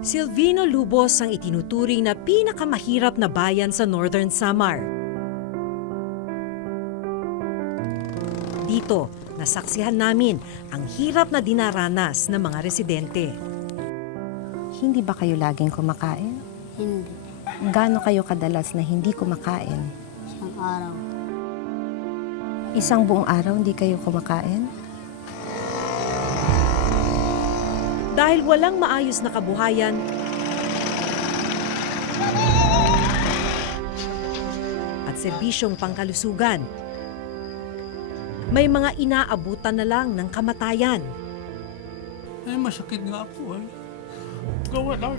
Silvino Lubos ang itinuturing na pinakamahirap na bayan sa Northern Samar. Dito, nasaksihan namin ang hirap na dinaranas ng mga residente. Hindi ba kayo laging kumakain? Hindi. Gaano kayo kadalas na hindi kumakain? Isang araw. Isang buong araw hindi kayo kumakain? Dahil walang maayos na kabuhayan, at serbisyong pangkalusugan, may mga inaabutan na lang ng kamatayan. Ay, masakit nga po eh. Gawa lang.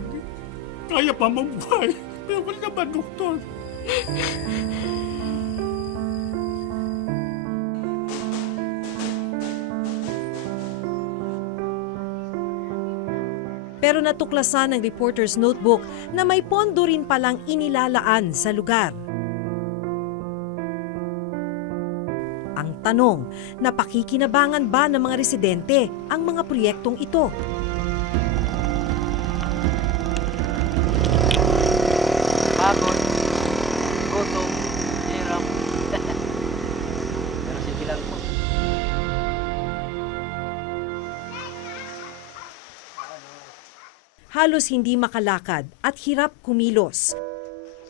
Kaya pa mabuhay. Pero wala naman, doktor. Pero natuklasan ng reporter's notebook na may pondo rin palang inilalaan sa lugar. Ang tanong, napakikinabangan ba ng mga residente ang mga proyektong ito? Pagod, gutom, hirap. Pero sige lang po. Halos hindi makalakad at hirap kumilos.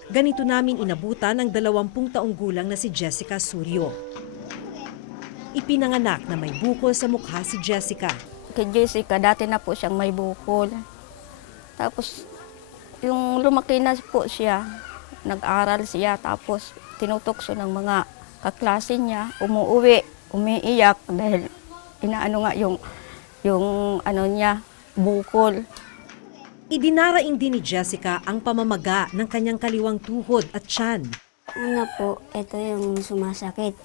Ganito namin inabutan ang 20 taong gulang na si Jessica Suryo. Ipinanganak na may bukol sa mukha si Jessica. Kay Jessica, dati na po siyang may bukol. Tapos, yung lumaki na po siya, nag-aral siya, tapos tinutokso ng mga kaklase niya, umuwi, umiiyak dahil inaano nga yung ano niya, bukol. Idinaraing din ni Jessica ang pamamaga ng kanyang kaliwang tuhod at tiyan. Una po, ito yung sumasakit.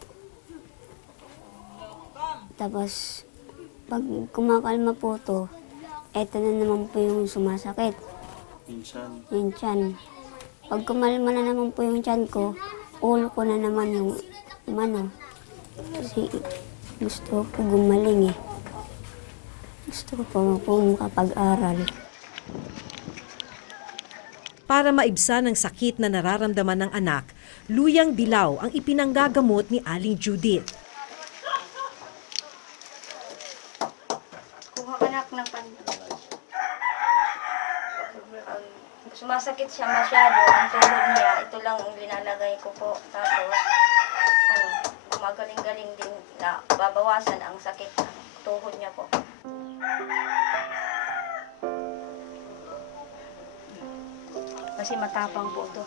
Tapos, pag kumakalma po to, ito na naman po yung sumasakit. Yung tiyan. Pag kumalma na naman po yung tiyan ko, ulo ko na naman yung ano. Kasi gusto ko po gumaling eh. Gusto ko po makapag-aral. Para maibsan ang sakit na nararamdaman ng anak, luyang dilaw ang ipinanggagamot ni Aling Judith. Kuha ka na ng sumasakit siya masyado, ang tuhod niya, ito lang ang linalagay ko po. Tapos, gumagaling-galing din na babawasan ang sakit ng tuhod niya po. Kasi matapang po ito.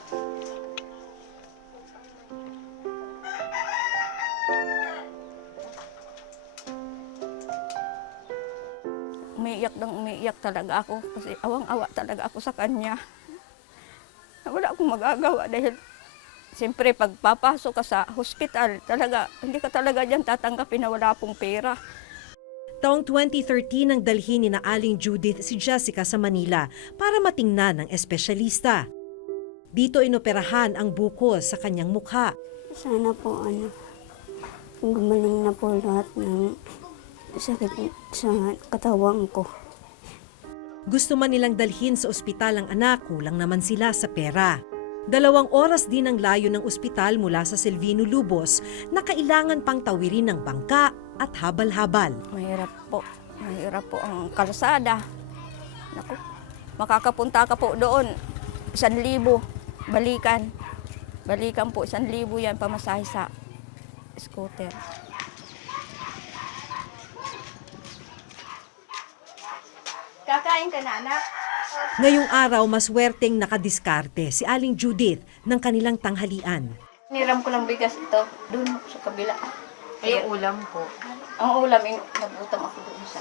Umiiyak talaga ako kasi awang-awa talaga ako sa kanya. Wala akong magagawa dahil siyempre pag papasok ka sa hospital, talaga, hindi ka talaga dyan tatanggapin na wala pong pera. Taong 2013 nang dalhin ni na Aling Judith si Jessica sa Manila para matingnan ng espesyalista. Dito inoperahan ang bukol sa kanyang mukha. Sana po gumaling na po lahat ng sakit sa katawan ko. Gusto man nilang dalhin sa ospital ang anak, kulang naman sila sa pera. 2 oras din ang layo ng ospital mula sa Silvino Lubos na kailangan pang tawirin ng bangka at habal-habal. Mahirap po ang kalsada. Naku, makakapunta ka po doon, 1,000, balikan po 1,000 yan pamasahe sa scooter. Kakain ka na, anak? Ngayong araw, maswerteng nakadiskarte si Aling Judith ng kanilang tanghalian. Niram ko ng bigas ito, dun sa kabila. Ay, ulam po. Ang ulam, nabutam ako doon sa...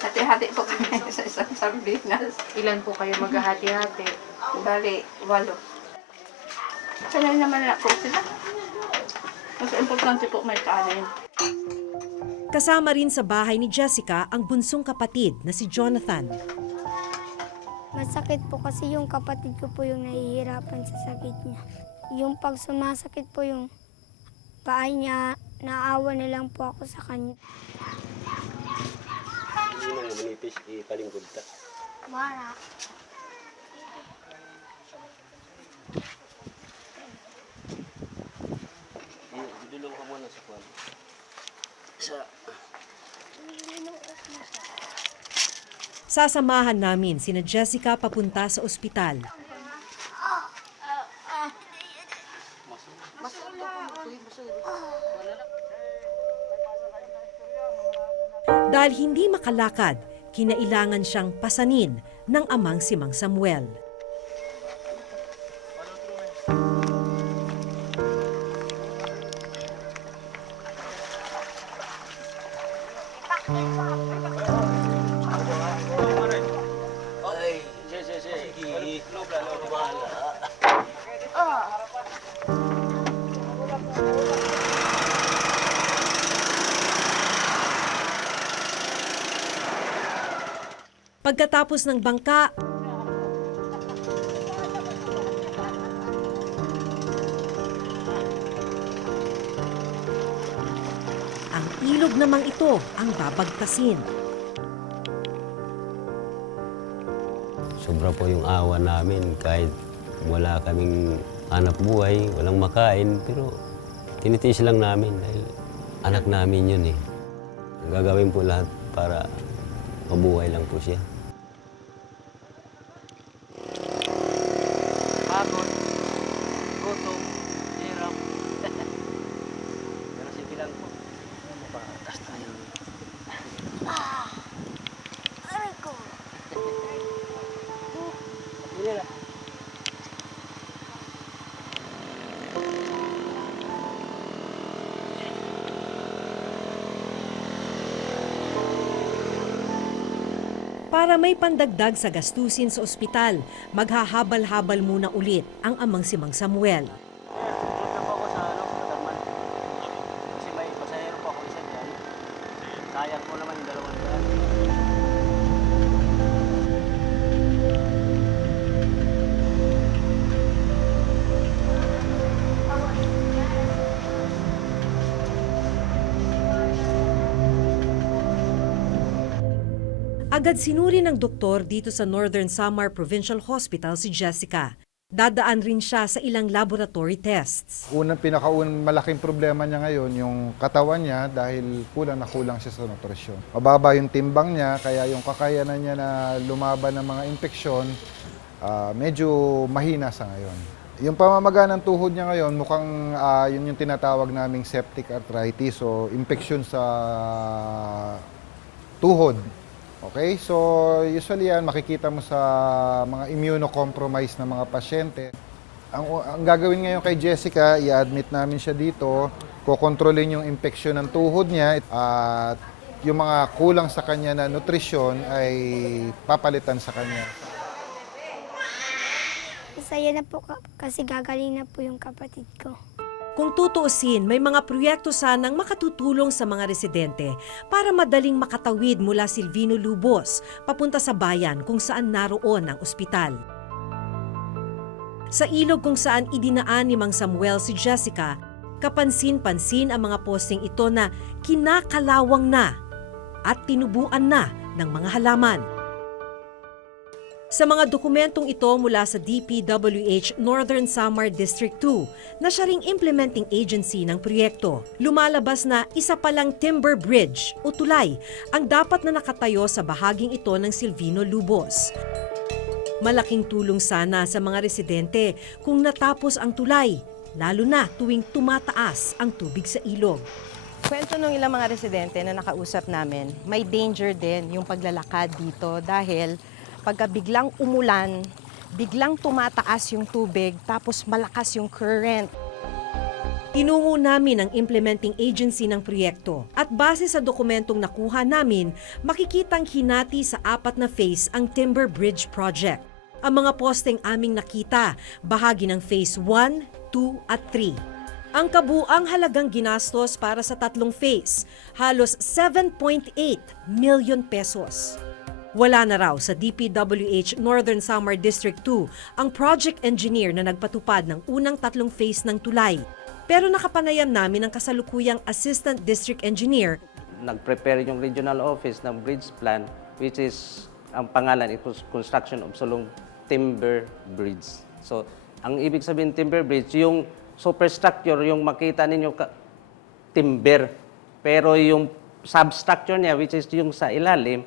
Hati-hati po kami sa isang sardinas. Ilan po kayo maghahati-hati? Bali, 8. Sanay naman na po sila. Mas importante po may kanin. Kasama rin sa bahay ni Jessica ang bunsong kapatid na si Jonathan. Masakit po kasi yung kapatid ko po yung nahihirapan sa sakit niya. Yung pag sumasakit po yung paa niya, naawa na lang po ako sa kanya. nga manipis, ipalingkod ta. Wala. Dulong ka muna sa kwan. Sasamahan namin sina Jessica papunta sa ospital. Dahil hindi makalakad, kinailangan siyang pasanin ng amang si Mang Samuel. Ay, sige. Bahala. Pagkatapos ng bangka, ang ilog namang ito ang babagtasin. Sobra po yung awa namin kahit wala kaming anak buhay, walang makain, pero tinitiis lang namin dahil anak namin yun eh. Gagawin po lahat para mabuhay lang po siya. Pagod, gutom, hirap. Pero sige lang po. Mapatas tayo. Aray ko. Hindi na. Para may pandagdag sa gastusin sa ospital, maghahabal-habal muna ulit ang amang si Mang Samuel. Punta po ako sa Katarman. Kasi may pasahero po ako isa dyan. Sayang po naman yung 200. Agad sinuri ng doktor dito sa Northern Samar Provincial Hospital si Jessica. Dadaan rin siya sa ilang laboratory tests. Pinakaunang malaking problema niya ngayon, yung katawan niya dahil kulang siya sa nutrisyon. Mababa yung timbang niya, kaya yung kakayanan niya na lumaban ng mga impeksyon, medyo mahina sa ngayon. Yung pamamaga ng tuhod niya ngayon, mukhang yun yung tinatawag naming septic arthritis o impeksyon sa tuhod. Okay, so usually yan makikita mo sa mga immunocompromised na mga pasyente. Ang gagawin ngayon kay Jessica, i-admit namin siya dito, kokontrolin yung infeksyon ng tuhod niya at yung mga kulang sa kanya na nutrisyon ay papalitan sa kanya. Masaya na po kasi gagaling na po yung kapatid ko. Kung tutuusin, may mga proyekto sanang makatutulong sa mga residente para madaling makatawid mula Silvino Lubos papunta sa bayan kung saan naroon ang ospital. Sa ilog kung saan idinaan ni Mang Samuel si Jessica, kapansin-pansin ang mga posting ito na kinakalawang na at tinubuan na ng mga halaman. Sa mga dokumentong ito mula sa DPWH Northern Samar District 2 na siya ring implementing agency ng proyekto, lumalabas na isa palang timber bridge o tulay ang dapat na nakatayo sa bahaging ito ng Silvino Lubos. Malaking tulong sana sa mga residente kung natapos ang tulay, lalo na tuwing tumataas ang tubig sa ilog. Kwento ng ilang mga residente na nakausap namin, may danger din yung paglalakad dito dahil pagka biglang umulan, biglang tumataas yung tubig tapos malakas yung current. Tinungo namin ang implementing agency ng proyekto at base sa dokumentong nakuha namin, makikitang hinati sa 4 na phase ang Timber Bridge Project. Ang mga posteng aming nakita, bahagi ng Phase 1, 2 at 3. Ang kabuang halagang ginastos para sa 3 phase, halos 7.8 million pesos. Wala na raw sa DPWH Northern Samar District 2 ang project engineer na nagpatupad ng unang 3 phase ng tulay. Pero nakapanayam namin ang kasalukuyang assistant district engineer. Nag-prepare yung regional office ng bridge plan which is, ang pangalan, it was construction of Sulong Timber Bridge. So, ang ibig sabihin timber bridge, yung superstructure, yung makita ninyo timber, pero yung substructure niya, which is yung sa ilalim,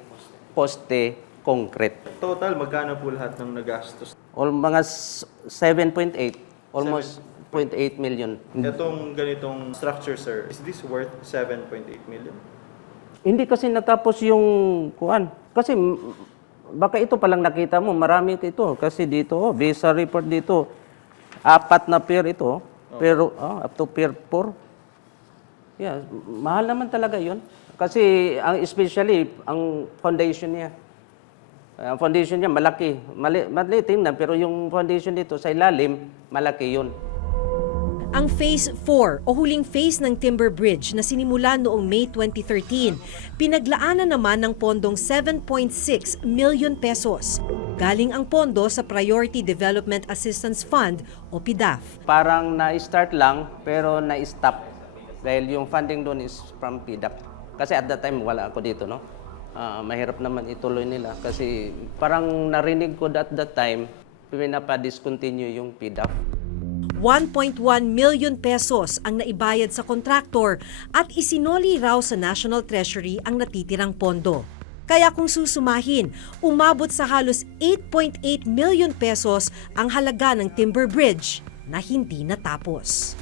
poste, concrete. Total, magkano po lahat ng nagastos? Mga 7.8, almost 0.8 million. Itong ganitong structure, sir, is this worth 7.8 million? Hindi kasi natapos yung kuan. Kasi baka ito palang nakita mo, marami ito. Kasi dito, based sa report dito, 4 na pier ito. Pero up to pier 4. Yeah, mahal naman talaga yun. Kasi especially ang foundation niya. Ang foundation niya malaki. Maliit tingnan, pero yung foundation dito sa ilalim, malaki yun. Ang Phase 4 o huling phase ng Timber Bridge na sinimula noong May 2013, pinaglaanan naman ng pondong 7.6 million pesos. Galing ang pondo sa Priority Development Assistance Fund o PDAF. Parang na-start lang, pero na-stop. Dahil yung funding doon is from PDAF. Kasi at that time, wala ako dito, no? Mahirap naman ituloy nila. Kasi parang narinig ko at that time, pinapa-discontinue yung PDAF. 1.1 million pesos ang naibayad sa kontraktor at isinoli raw sa National Treasury ang natitirang pondo. Kaya kung susumahin, umabot sa halos 8.8 million pesos ang halaga ng Timber Bridge na hindi natapos.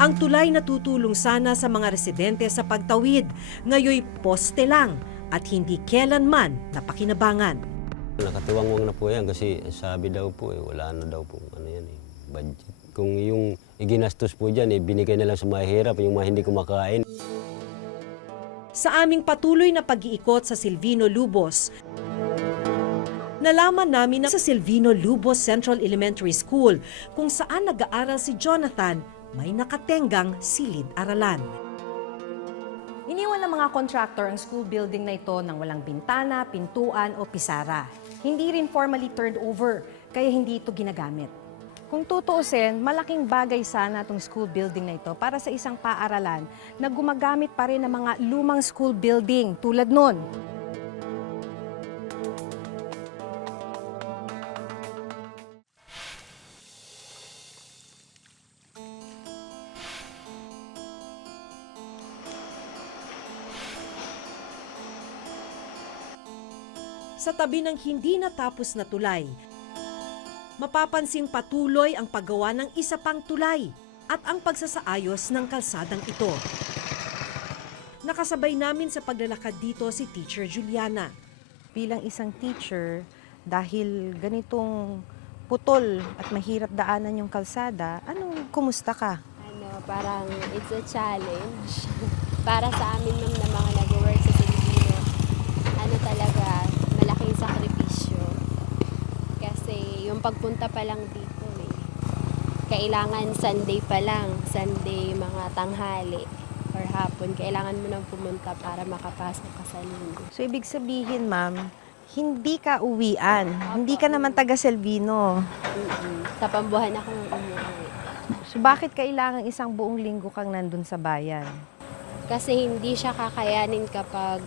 Ang tulay na tutulong sana sa mga residente sa pagtawid, ngayoy poste lang at hindi kailanman napakinabangan. Nakatiwangwang na po yan kasi sabi daw po wala na daw po budget. Kung yung iginastos po dyan, binigay na lang sa mahirap, yung mga hindi kumakain. Sa aming patuloy na pag-iikot sa Silvino Lubos, nalaman namin na sa Silvino Lubos Central Elementary School kung saan nag-aaral si Jonathan, may nakatenggang silid-aralan. Iniwan ng mga contractor ang school building na ito nang walang bintana, pintuan o pisara. Hindi rin formally turned over, kaya hindi ito ginagamit. Kung tutuusin, malaking bagay sana itong school building na ito para sa isang paaralan na gumagamit pa rin ng mga lumang school building tulad nun. Sa tabi ng hindi natapos na tulay, mapapansing patuloy ang paggawa ng isa pang tulay at ang pagsasaayos ng kalsadang ito. Nakasabay namin sa paglalakad dito si Teacher Juliana. Bilang isang teacher, dahil ganitong putol at mahirap daanan yung kalsada, kumusta ka? Parang it's a challenge. Para sa amin ng mga nag-work sa Filipino, talaga, malaking sakripisyo. Kasi yung pagpunta pa lang dito, kailangan Sunday pa lang, Sunday mga tanghali or hapon, kailangan mo nang pumunta para makapasok ka sa linggo. So, ibig sabihin, ma'am, hindi ka uwian. Hindi ka naman taga Silvino. Sa Pambuhan akong umuwi. So, bakit kailangan isang buong linggo kang nandun sa bayan? Kasi hindi siya kakayanin kapag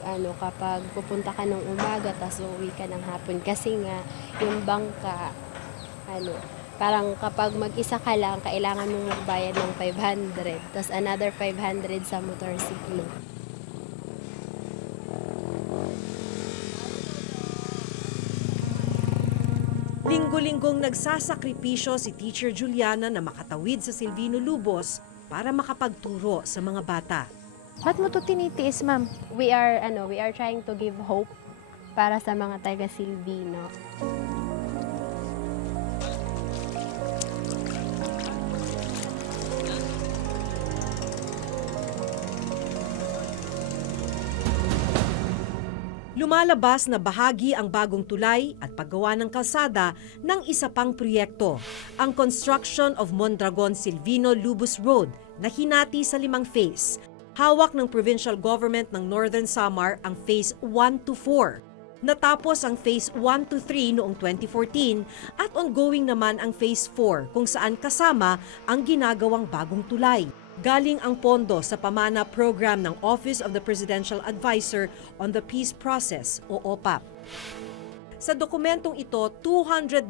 pupunta ka ng umaga tapos uuwi ka ng hapon. Kasi nga, yung bangka, parang kapag mag-isa ka lang, kailangan mong magbayad ng 500. Tapos another 500 sa motorsiklo. Linggo-linggong nagsasakripisyo si Teacher Juliana na makatawid sa Silvino Lubos para makapagturo sa mga bata. Ba't mo ito tinitiis, ma'am? We are trying to give hope para sa mga taga Silvino. Lumalabas na bahagi ang bagong tulay at paggawa ng kalsada ng isa pang proyekto, ang construction of Mondragon Silvino Lubos Road na hinati sa 5 phase. Hawak ng provincial government ng Northern Samar ang Phase 1 to 4. Natapos ang Phase 1 to 3 noong 2014 at ongoing naman ang Phase 4 kung saan kasama ang ginagawang bagong tulay. Galing ang pondo sa pamana program ng Office of the Presidential Advisor on the Peace Process o OPAP. Sa dokumentong ito, 294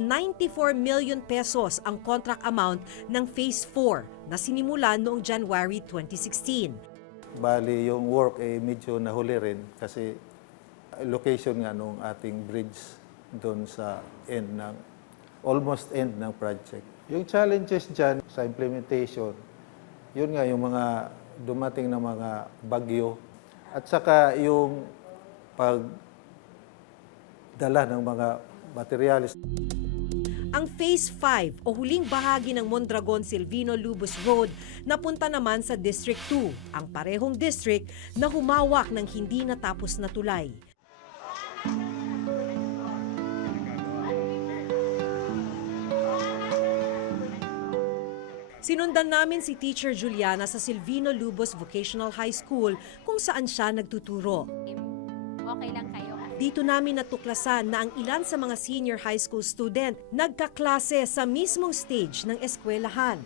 million pesos ang contract amount ng Phase 4 na sinimulan noong January 2016. Bali, yung work medyo nahuli rin kasi location nga nung ating bridge doon sa almost end ng project. Yung challenges dyan sa implementation, yun nga yung mga dumating na mga bagyo at saka yung pagdala ng mga materyales. Ang Phase 5 o huling bahagi ng Mondragon-Silvino-Lubos Road napunta naman sa District 2, ang parehong district na humawak ng hindi natapos na tulay. Sinundan namin si Teacher Juliana sa Silvino-Lubos Vocational High School kung saan siya nagtuturo. Okay lang kayo. Dito namin natuklasan na ang ilan sa mga senior high school student nagkaklase sa mismong stage ng eskwelahan.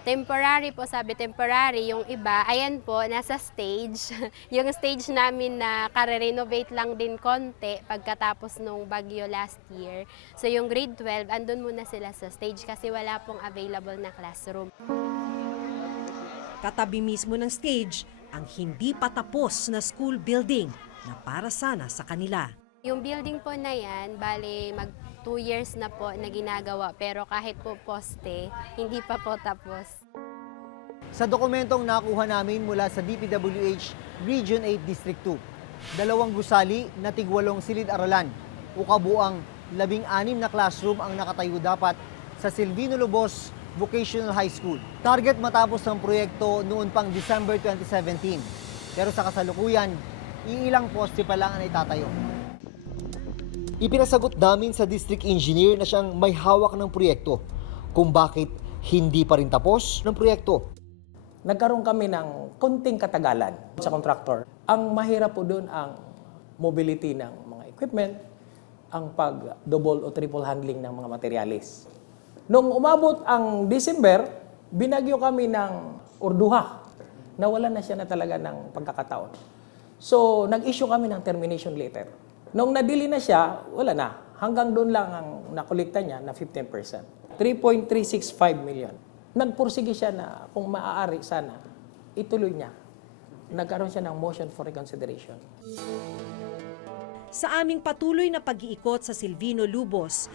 Temporary po, sabi temporary. Yung iba, ayan po, nasa stage. Yung stage namin na kare-renovate lang din konti pagkatapos nung bagyo last year. So yung grade 12, andun muna sila sa stage kasi wala pong available na classroom. Katabi mismo ng stage, ang hindi patapos na school building na para sana sa kanila. Yung building po na yan, bale mag 2 years na po na ginagawa pero kahit po poste, hindi pa po tapos. Sa dokumentong nakuha namin mula sa DPWH Region 8 District 2, 2 gusali na tig-8 silid-aralan o kabuang 16 na classroom ang nakatayo dapat sa Silvino-Lubos Vocational High School. Target matapos ng proyekto noon pang December 2017. Pero sa kasalukuyan, iilang poste pa lang ang itatayo. Ipinasagot namin sa district engineer na siyang may hawak ng proyekto kung bakit hindi pa rin tapos ng proyekto. Nagkaroon kami ng konting katagalan sa contractor. Ang mahirap po doon ang mobility ng mga equipment, ang pag-double o triple handling ng mga materialis. Nung umabot ang December, binagyo kami ng orduha. Nawala na siya na talaga ng pagkakataon. So, nag-issue kami ng termination letter. Nung nadili na siya, wala na. Hanggang doon lang ang nakolekta niya na 15%. 3.365 million. Nagpursige siya na kung maaari sana, ituloy niya. Nagkaroon siya ng motion for reconsideration. Sa aming patuloy na pag-iikot sa Silvino-Lubos,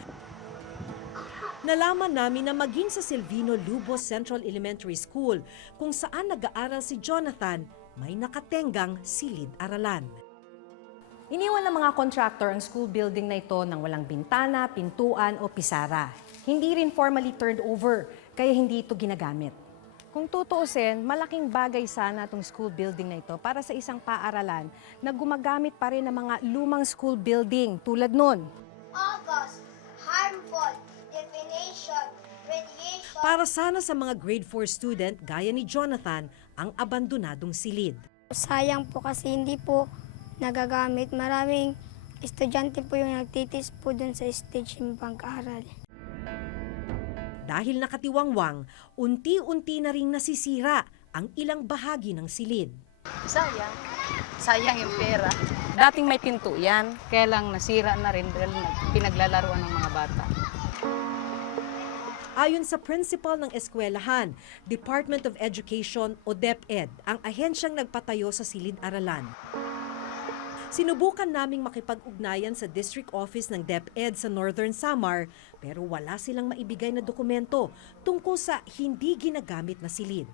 nalaman namin na maging sa Silvino-Lubos Central Elementary School, kung saan nag-aaral si Jonathan, may nakatenggang silid-aralan. Iniwan ng mga contractor ang school building na ito nang walang bintana, pintuan o pisara. Hindi rin formally turned over, kaya hindi ito ginagamit. Kung tutuusin, malaking bagay sana itong school building na ito para sa isang paaralan na gumagamit pa rin ng mga lumang school building tulad nun. August, harmful, definition, radiation. Para sana sa mga grade 4 student gaya ni Jonathan ang abandonadong silid. Sayang po kasi hindi po nagagamit. Maraming estudyante po yung nagtitis po dun sa stage ng pag-aaral. Dahil nakatiwangwang, unti-unti na ring nasisira ang ilang bahagi ng silid. Sayang. Sayang yung pera. Dating may pinto yan, kaya lang nasira na rin dahil pinaglalaruan ng mga bata. Ayon sa principal ng eskwelahan, Department of Education o DepEd, ang ahensyang nagpatayo sa silid-aralan. Sinubukan naming makipag-ugnayan sa district office ng DepEd sa Northern Samar, pero wala silang maibigay na dokumento tungkol sa hindi ginagamit na silid.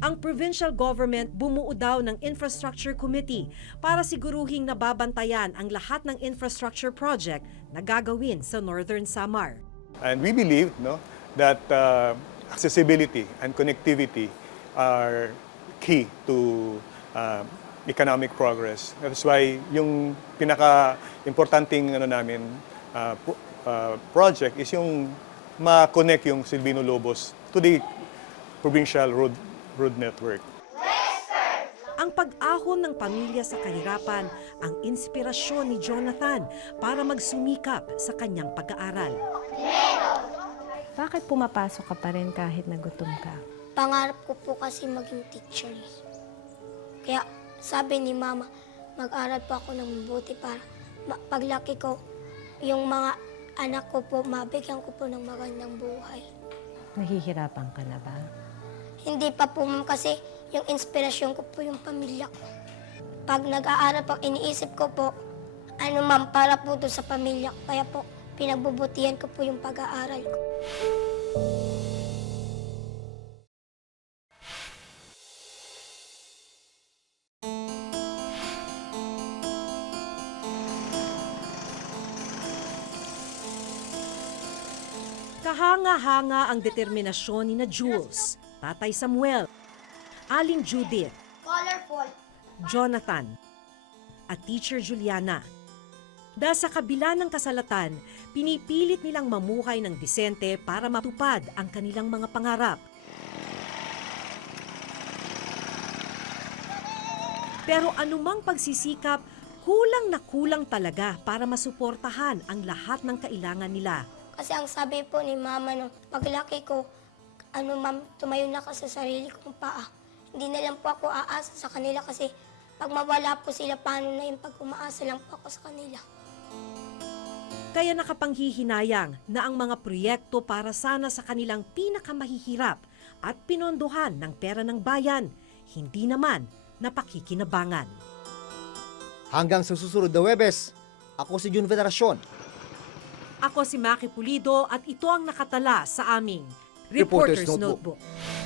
Ang provincial government bumuo daw ng infrastructure committee para siguruhing nababantayan ang lahat ng infrastructure project na gagawin sa Northern Samar. And we believe that accessibility and connectivity are key to economic progress. That's why yung pinaka-importanting project is yung ma-connect yung Silvino-Lubos to the provincial road network. Ang pag-ahon ng pamilya sa kahirapan ang inspirasyon ni Jonathan para magsumikap sa kanyang pag-aaral. Bakit pumapasok ka pa rin kahit nagutom ka? Pangarap ko po kasi maging teacher. Kaya sabi ni Mama, mag-aral po ako ng mabuti para paglaki ko, yung mga anak ko po, mabigyan ko po ng magandang buhay. Nahihirapan ka na ba? Hindi pa po, Ma'am, kasi yung inspirasyon ko po yung pamilya ko. Pag nag-aaral po, iniisip ko po, Ma'am, para po doon sa pamilya ko. Kaya po, pinagbubutihan ko po yung pag-aaral ko. Kahanga-hanga ang determinasyon ni na Jules, Tatay Samuel, Aling Judith, Colorful. Jonathan, at Teacher Juliana. Dahil sa kabila ng kasalatan, pinipilit nilang mamuhay ng disente para matupad ang kanilang mga pangarap. Pero anumang pagsisikap, kulang na kulang talaga para masuportahan ang lahat ng kailangan nila. Kasi ang sabi po ni Mama, no, paglaki ko, Ma'am, tumayo na ka sa sarili kong paa. Hindi na lang po ako aasa sa kanila kasi pag mawala po sila, paano na yung pag umaasa lang po ako sa kanila. Kaya nakapanghihinayang na ang mga proyekto para sana sa kanilang pinakamahihirap at pinondohan ng pera ng bayan, hindi naman napakikinabangan. Hanggang sa susunod na Huwebes, ako si Jun Veneracion. Ako si Maki Pulido at ito ang nakatala sa aming Reporter's Reporter's Notebook. Notebook.